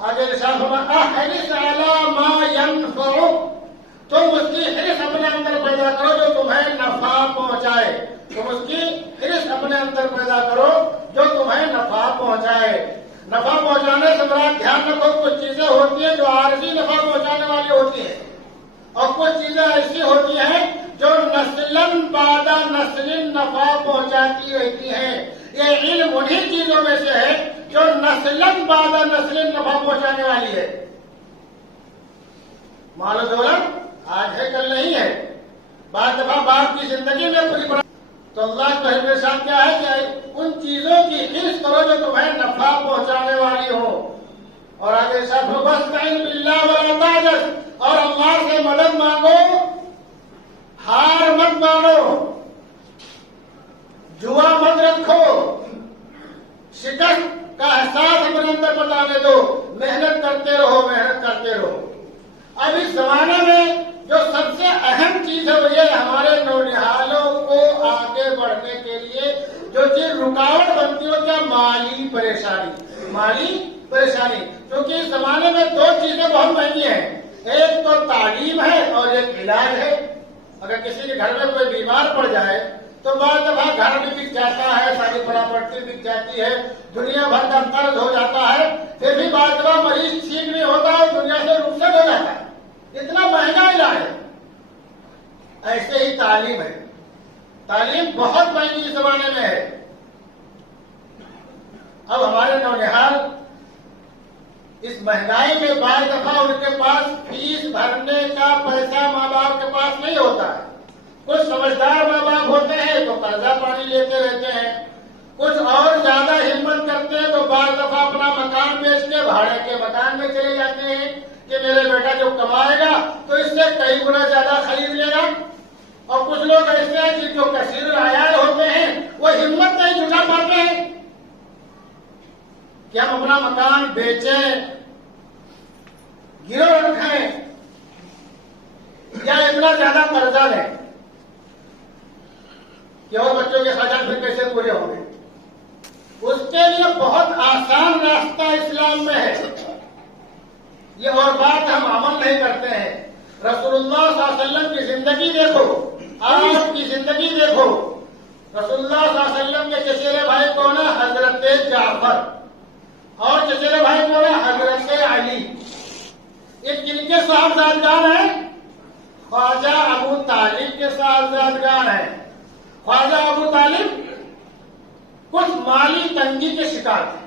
آگے ارشاد فرمایا احرص علی ما ينفعک، تم اس کی حرص اپنے اندر پیدا کرو جو تمہیں نفع پہنچائے، تم اس کی حرص اپنے اندر پیدا کرو جو تمہیں نفع پہنچائے۔ نفع پہنچانے سے مراد دھیان رکھو کچھ چیزیں ہوتی ہیں جو عارضی نفع پہنچانے والی ہوتی ہیں، اور کچھ چیزیں ایسی ہوتی ہیں جو نسلاً بعد نسل نفع پہنچاتی رہتی ہیں۔ یہ علم انہی چیزوں میں سے ہے جو نسلاً بعد نسل نفع پہنچانے والی ہے۔ مال و دولت آج ہے کل نہیں ہے، بعض دفعہ باپ کی زندگی میں پوری پڑا، تو اللہ کا ارشاد کیا ہے کہ ان چیزوں کی حرص کرو جو تمہیں نفع پہنچانے والی ہو۔ اور آگے ارشاد ہو واستعن باللہ ولا تعجز، اور اللہ سے مدد مانگو، ہار مت مانو، جوا مت رکھو، شکست کا احساس اپنے اندر بتانے دو، محنت کرتے رہو، محنت کرتے رہو۔ اب اس زمانے میں جو سب سے اہم چیز ہے وہ یہ ہمارے نونہالوں کو آگے بڑھنے کے لیے جو چیز رکاوٹ بنتی ہے کیا؟ مالی پریشانی، مالی پریشانی۔ کیونکہ اس زمانے میں دو چیزیں بہت مہنگی ہیں، ایک تو تعلیم ہے اور ایک علاج ہے۔ اگر کسی کے گھر میں کوئی بیمار پڑ جائے تو بعض دفعہ گھر بھی بک جاتا ہے، ساری پراپرٹی بک جاتی ہے، دنیا بھر کا قرض ہو جاتا ہے، پھر بھی بعض دفعہ مریض ٹھیک نہیں ہوتا اور دنیا سے رخصت ہو جاتا ہے، اتنا مہنگا علاج ہے۔ ایسے ہی تعلیم ہے، تعلیم بہت مہنگی اس زمانے میں ہے۔ اب ہمارے نونہال اس مہنگائی میں بعض دفعہ ان کے پاس فیس بھرنے کا پیسہ ماں باپ کے پاس نہیں ہوتا ہے۔ کچھ سمجھدار ماں باپ ہوتے ہیں تو قرضہ پانی لیتے رہتے ہیں، کچھ اور زیادہ ہمت کرتے ہیں تو بعض دفعہ اپنا مکان بیچ کے بھاڑے کے مکان میں چلے جاتے ہیں کہ میرے بیٹا جو کمائے گا تو اس سے کئی گنا زیادہ خرید لے گا۔ اور کچھ لوگ ایسے ہیں جن جو کثیر العیال ہوتے ہیں وہ ہمت نہیں جٹا پاتے ہیں کہ ہم اپنا مکان بیچیں، گرو رکھیں یا اتنا زیادہ قرضہ لیں کہ اور بچوں کے خرچات پھر کیسے پورے ہوں گے۔ اس کے لیے بہت آسان راستہ اسلام میں ہے، یہ اور بات ہم عمل نہیں کرتے ہیں۔ رسول اللہ صلی اللہ علیہ وسلم کی زندگی دیکھو، آپ کی زندگی دیکھو۔ رسول اللہ صلی اللہ علیہ وسلم کے چچیرے بھائی کون ہیں؟ حضرت جعفر، اور چچیرے بھائی کون ہیں؟ حضرت علی۔ یہ کن کے صاحبزادگان ہیں؟ خواجہ ابو طالب کے صاحبزادگان ہیں۔ خواجہ ابو طالب کچھ مالی تنگی کے شکار تھے،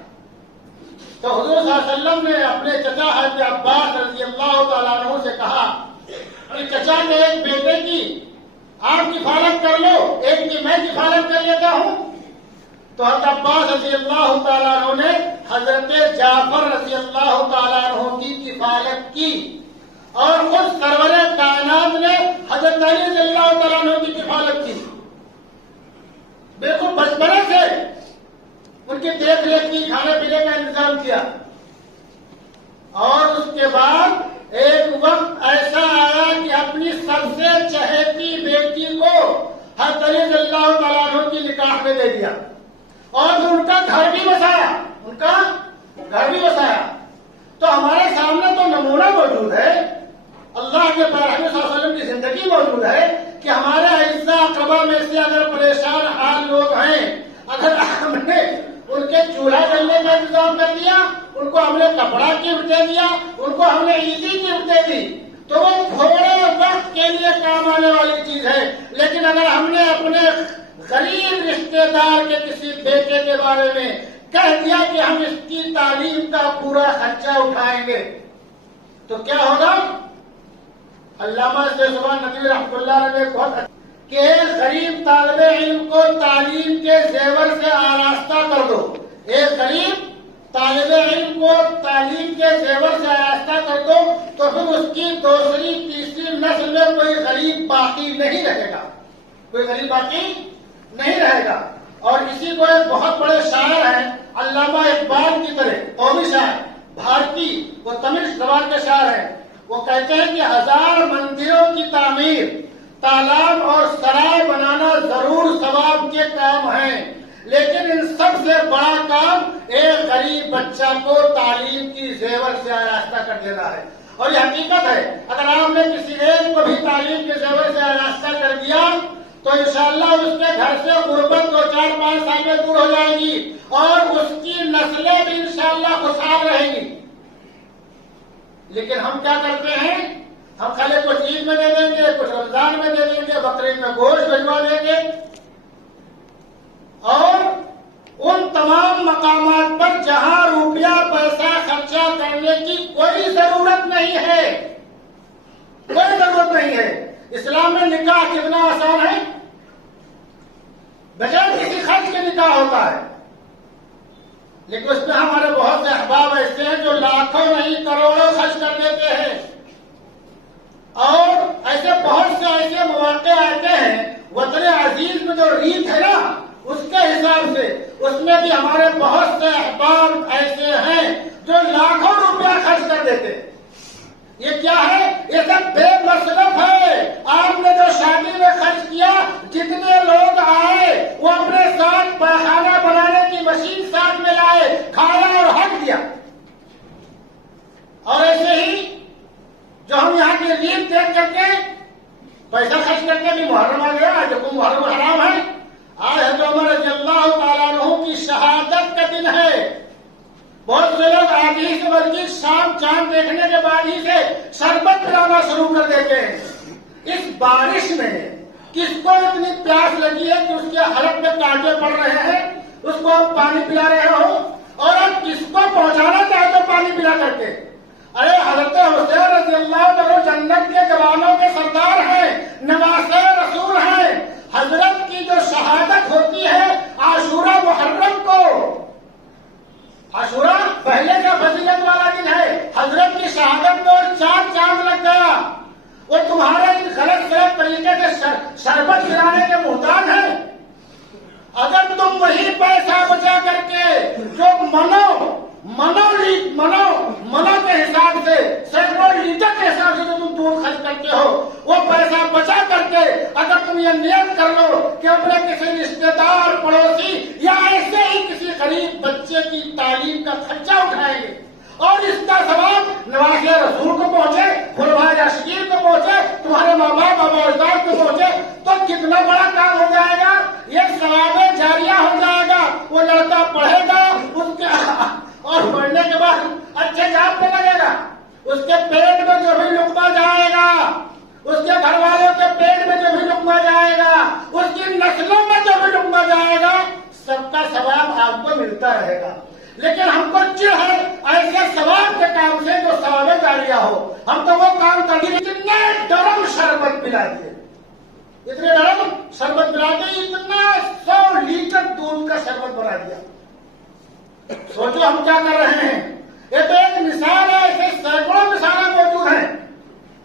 تو حضور صلی اللہ علیہ وسلم نے اپنے چچا حضرت عباس رضی اللہ تعالیٰ عنہ سے کہا کہ چچا کے ایک بیٹے کی آپ کفالت کر لو، ایک کی میں کفالت کر لیتا ہوں۔ تو حضرت عباس رضی اللہ تعالیٰ عنہ نے حضرت جعفر رضی اللہ تعالیٰ عنہ کی کفالت کی، اور خود سرور کائنات نے حضرت علی رضی اللہ تعالیٰ عنہ کی کفالت کی۔ بالکل بچپنے سے ان کی دیکھ ریکھ کی، کھانے پینے کا انتظام کیا۔ اور اس کے بعد ایک وقت ایسا آیا کہ اپنی سب سے چہیتی بیٹی کو حضرت علی رضی اللہ تعالیٰ عنہ کی نکاح میں دے دیا، اور ان کا گھر بھی بسایا، ان کا گھر بھی بسایا۔ تو ہمارے سامنے تو نمونہ موجود ہے، اللہ کے پیغمبر صلی اللہ علیہ وسلم کی زندگی موجود ہے کہ ہمارے اعزاء اقربا میں سے اگر پریشان حال لوگ ہیں، اگر ہم نے ان کے چولہا جلنے کا انتظام کر دیا، ان کو ہم نے کپڑا گفٹ دے دیا، ان کو ہم نے عیدی گفٹ دے دی، تو وہ تھوڑے وقت کے لیے کام آنے والی چیز ہے۔ لیکن اگر ہم نے اپنے غریب رشتے دار کے کسی بیٹے کے بارے میں کہہ دیا کہ ہم اس کی تعلیم کا پورا خرچہ اٹھائیں گے، تو کیا ہوگا؟ علامہ سیدنا ندوی رحمۃ اللہ علیہ نے بہت کہ غریب طالب علم کو تعلیم کے زیور سے آراستہ کر دو، ایک غریب طالب علم کو تعلیم کے زیور سے آراستہ کر دو تو پھر اس کی دوسری تیسری نسل میں کوئی غریب باقی نہیں رہے گا، کوئی غریب باقی نہیں رہے گا۔ اور اسی کو ایک بہت بڑے شاعر ہیں علامہ اقبال کی طرح، قومی شاعر بھارتی، وہ تمل زبان کے شاعر ہیں، وہ کہتے ہیں کہ 1000 مندروں کی تعمیر، تالاب اور سرائے بنانا ضرور ثواب کے کام ہیں، لیکن ان سب سے بڑا کام ایک غریب بچہ کو تعلیم کی زیور سے آراستہ کر دینا ہے. اور یہ حقیقت ہے، اگر آپ نے کسی ایک کو بھی تعلیم کے زیور سے آراستہ کر دیا تو انشاءاللہ اس کے گھر سے غربت 2-4-5 سال میں دور ہو جائے گی اور اس کی نسلیں بھی انشاءاللہ خوشحال رہیں گی. لیکن ہم کیا کرتے ہیں؟ ہم خالی کچھ عید میں دے دیں گے، کچھ رمضان میں دے دیں گے، بقرعید میں گوشت بھجوا دیں گے، اور ان تمام مقامات پر جہاں روپیہ پیسہ خرچہ کرنے کی کوئی ضرورت نہیں ہے، کوئی ضرورت نہیں ہے. اسلام میں نکاح کتنا آسان ہے، بغیر کسی خرچ کے نکاح ہوتا ہے. لیکن اس میں ہمارے بہت سے احباب ایسے ہیں جو لاکھوں نہیں کروڑوں خرچ کر دیتے ہیں، اور ایسے بہت سے ایسے مواقع آتے ہیں. وطن عزیز میں جو ریت ہے نا، اس کے حساب سے اس میں بھی ہمارے بہت سے احباب ایسے ہیں جو لاکھوں روپیہ خرچ کر دیتے ہیں. یہ کیا ہے؟ یہ سب بے مصرف ہے. آپ نے جو شادی میں خرچ کیا، جتنے لوگ آئے وہ اپنے ساتھ پخانہ بنانے کی مشین ساتھ میں لائے، کھایا اور ہٹ دیا. اور ایسے ہی جو ہم یہاں کی ریت دیکھ کر کے پیسہ خرچ کرتے بھی محرم آ گیا، جو محرم حرام ہے. آج حضرت عمر رضی اللہ تعالیٰ عنہ کی شہادت کا دن ہے. بہت سے لوگ آج ہی سے بلکہ شام چاند دیکھنے کے بعد ہی سے شربت پلانا شروع کر دیتے ہیں. اس بارش میں کس کو اتنی پیاس لگی ہے کہ اس کے حلق میں کانٹے پڑ رہے ہیں، اس کو آپ پانی پلا رہے ہو، اور آپ کس کو پہنچانا چاہتے ہو پانی پلا کر کے؟ ارے حضرت حسین رضی اللہ عنہ جنت کے جوانوں کے سردار ہیں، نواسے رسول ہیں. حضرت کی جو شہادت ہوتی ہے عاشورہ محرم کو، عاشورہ پہلے کا فضیلت والا دن ہے، حضرت کی شہادت میں اور 4 چاند لگ گیا. وہ تمہارے غلط طریقے سے شربت پلانے کے محتاج ہیں. اگر تم وہی پیسہ بچا کر کے جو منو کے حساب سے، سینکڑوں لیٹر کے حساب سے جو تم دودھ خرچ کرتے ہو، وہ پیسہ بچا کر کے اگر تم یہ نیت کر لو کہ اپنے کسی رشتے دار، پڑوسی یا ایسے ہی کسی غریب بچے کی تعلیم کا خرچہ اٹھائیں گے اور اس کا ثواب نوازے رسول کو پہنچے، خلفائے راشدین کو پہنچے، تمہارے ماں باپ بابا اجداد کو پہنچے، تو کتنا بڑا کام ہو جائے گا. یہ ثواب جاریہ ہو جائے گا. وہ لڑکا پڑھے گا، اس کے اور پڑھنے کے بعد اچھے جاب پہ لگے گا، اس کے پیٹ میں جو بھی لقمہ جائے گا، اس کے گھر والوں کے پیٹ میں جو بھی لقمہ جائے گا، اس کی نسلوں میں جو بھی لقمہ جائے گا، سب کا ثواب آپ کو ملتا رہے گا. لیکن ہم کو چڑ ہے ایسے ثواب کے کام سے جو ثواب جاریہ ہو. ہم تو وہ کام کر دیے، اتنے ڈرم شربت پلا دیے، اتنے ڈرم شربت پلا دیے، اتنا 100 لیٹر دودھ کا شربت بنا دیا. سوچو ہم کیا کر رہے ہیں. یہ تو ایک مثال ہے، ایسے سینکڑوں مثالیں موجود ہیں.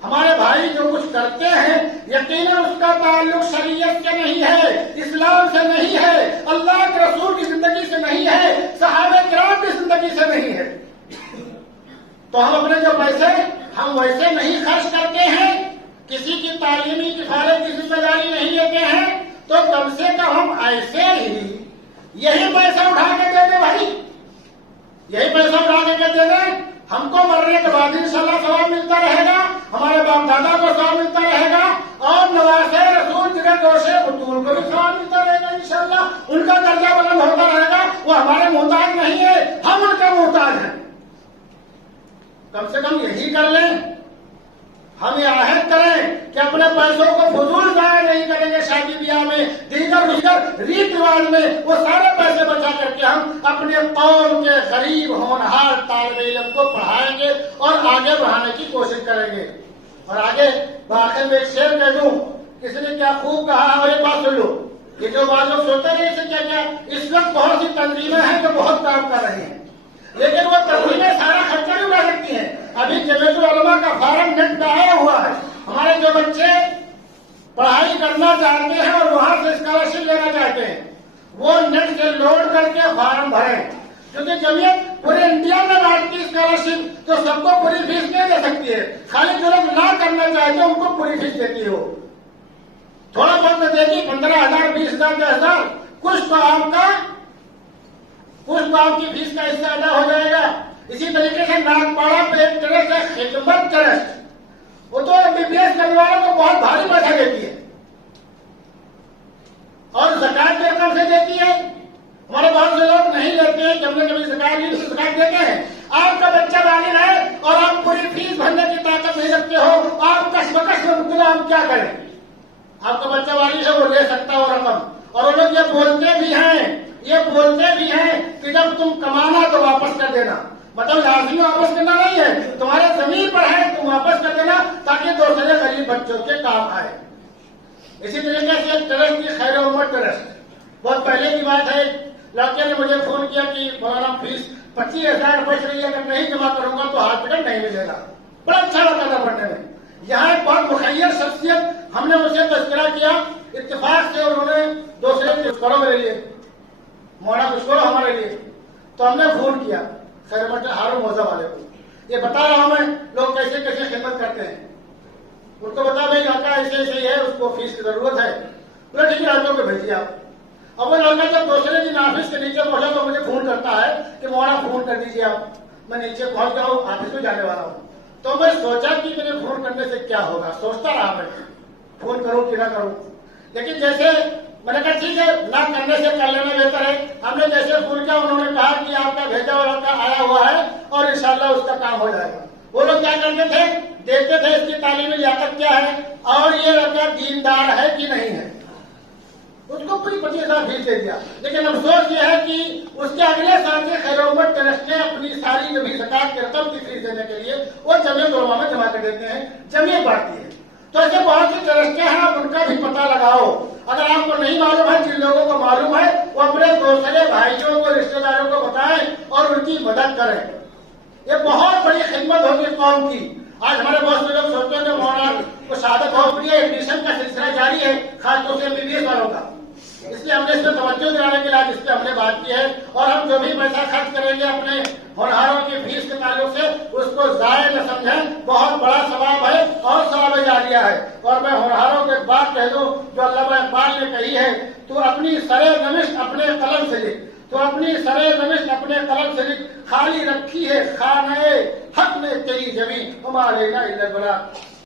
ہمارے بھائی جو کچھ کرتے ہیں یقیناً اس کا تعلق شریعت سے نہیں ہے، اسلام سے نہیں ہے، اللہ کے رسول کی زندگی سے نہیں ہے، صحابہ کرام کی زندگی سے نہیں ہے. تو ہم اپنے جو پیسے ہم ویسے نہیں خرچ کرتے ہیں، کسی کی تعلیمی کفالت کی ذمہ داری نہیں لیتے ہیں، تو کم سے کم ہم ایسے ہی یہی پیسہ اٹھا کے دے دیں. بھائی یہی پیسہ اٹھا کے دے دیں، ہم کو مرنے کے بعد انشاءاللہ ثواب ملتا رہے گا، ہمارے باپ دادا کو ثواب ملتا رہے گا، اور نواسے رسول جنہیں دوشے بطول کو بھی ثواب ملتا رہے گا. انشاءاللہ ان کا درجہ بلند ہوتا رہے گا. وہ ہمارے محتاج نہیں ہے، ہم ان کے محتاج ہیں. کم سے کم یہی کر لیں. ہم یہ عہد کریں کہ اپنے پیسوں کو فضول ضائع نہیں کریں گے. شادی بیاہ میں، دیگر ریت رواج میں وہ سارے پیسے بچا کر کے ہم اپنے قوم کے غریب ہونہار طالب علم کو پڑھائیں گے اور آگے بڑھانے کی کوشش کریں گے. اور آگے بآخر میں ایک شعر کہہ دوں، کسی نے کیا خوب کہا، اور یہ بات سن لو. یہ جو بات لوگ سوچتے ہیں اسے کیا اس وقت بہت سی تنظیمیں ہیں جو بہت کام کر رہی ہیں، لیکن وہ تنظیمیں سارا خرچہ نہیں اٹھا سکتی ہیں. ابھی جمیعت العلماء کا فارم نیٹ پہ آیا ہوا ہے. ہمارے جو بچے پڑھائی کرنا چاہتے ہیں اور وہاں سے اسکالرشپ لینا چاہتے ہیں، وہ نیٹ سے لوڈ کر کے فارم بھریں. کیونکہ جمعیت پورے انڈیا میں بانٹتی اسکالرشپ، تو سب کو پوری فیس نہیں دے سکتی ہے. خالی جو لوگ نہ کرنا چاہتے ہیں ان کو پوری فیس دیتی ہو. تھوڑا بہت میں دیتی 15,000 20,000 10,000 کچھ تو آپ کی فیس کا حصہ ادا ہو جائے گا. اسی طریقے سے ناگپاڑا پہ ایک طرح سے خدمت ٹرسٹ, وہ تو MBBS کرنے والوں کو بہت بھاری پیسہ دیتی ہے اور زکات کی رقم سے دیتی ہے. ہمارے بہت سے لوگ نہیں لیتے ہیں, جب نے کبھی زکات لی تو زکات دیتے ہیں. آپ کا بچہ بالغ ہے اور آپ پوری فیس بھرنے کی طاقت نہیں رکھتے ہو, آپ کش بکش میں مبتلا, ہم کیا کریں؟ آپ کا بچہ والد ہے, وہ لے سکتا ہے وہ رقم. اور وہ لوگ یہ بولتے بھی ہیں کہ جب تم کمانا تو واپس کر دینا. مطلب لازمی واپس کرنا نہیں ہے, تمہارے زمین پر ہے تم واپس کر دینا تاکہ دوسرے غریب بچوں کے کام آئے. اسی طریقے سے ایک ٹرسٹ کی خیر امت ٹرسٹ, بہت پہلے کی بات ہے, لڑکے نے مجھے فون کیا کہ مولانا فیس 25,000 بچ رہی ہے, اگر نہیں جمع کروں گا تو ہاسپٹل نہیں ملے گا. بڑا اچھا لگا تھا پڑھنے میں. یہاں ایک بہت مخیر شخصیت, ہم نے اسے تذکرہ کیا اتفاق سے, انہوں نے دوسرے کچھ کرو میرے لیے, مولانا کچھ کرو ہمارے لیے. تو ہم نے فون کیا خیر مت ہارون موزہ والے کو, یہ بتا رہا ہوں میں لوگ کیسے کیسے خدمت کرتے ہیں. ان کو بتا بھائی لڑکا ایسے ایسے ہی ہے, اس کو فیس کی ضرورت ہے. بولے ٹھیک ہے لڑکوں کو بھیجیے آپ. اب وہ لڑکا جب دوسرے دن آفس کے نیچے پہنچا تو مجھے فون کرتا ہے کہ مولانا فون کر دیجیے آپ. میں نیچے پہنچ گیا ہوں, آفس میں جانے والا ہوں. تو میں سوچا کہ میرے فون کرنے سے کیا ہوگا, سوچتا رہا میں فون کروں کہ نہ کروں. لیکن جیسے میں نے کہا ٹھیک ہے نہ کرنے سے کر لینا بہتر ہے. ہم نے جیسے فون کیا انہوں نے کہا کہ آپ کا بھیجا ہوا لڑکا آیا ہوا ہے اور انشاءاللہ اس کا کام ہو جائے گا. وہ لوگ کیا کرتے تھے, دیکھتے تھے اس کی تعلیمی لیاقت کیا ہے اور یہ لڑکا دیندار ہے کہ نہیں ہے. اس کو پوری 25,000 فیس دے دیا. لیکن افسوس یہ ہے کہ اس کے اگلے سال سے خیر امت ٹرسٹ نے اپنی ساری جو بھی زکات کی رقم کی فیس دینے کے لیے وہ جمعیت علماء میں جمع کر دیتے ہیں, جمعیت بانٹتی ہے. تو ایسے بہت سی ٹرسٹیں ہیں, آپ ان کا بھی پتہ لگاؤ. اگر آپ کو نہیں معلوم ہے, جن لوگوں کو معلوم ہے وہ اپنے دوسرے بھائیوں کو, رشتے داروں کو بتائیں اور ان کی مدد کریں. یہ بہت بڑی خدمت ہوگی قوم کی. آج ہمارے بہت سے لوگ سوچتے ہیں کہ مولانا کو شہادت ہو رہی ہے, ایڈمیشن کا سلسلہ جاری ہے خاص طور سے MBBS والوں کا, اس لیے ہم نے اس میں توجہ دلانے کے لیے اس پہ ہم نے بات کی ہے. اور ہم جو بھی پیسہ خرچ کریں گے اپنے ہونہاروں کی فیس کے تعلق سے اس کو ضائع نہ سمجھیں, بہت بڑا ثواب ہے اور ثواب جاریہ ہے. اور میں ہونہاروں کو ایک بات کہہ دوں جو علامہ اقبال نے کہی ہے, تو اپنی سرے نوشت اپنے قلم سے لکھ, تو اپنی سرے نوشت اپنے قلم سے لکھ, خالی رکھی ہے خانہ حق نے تیری زمین, ہمارے نہ ادھر بڑا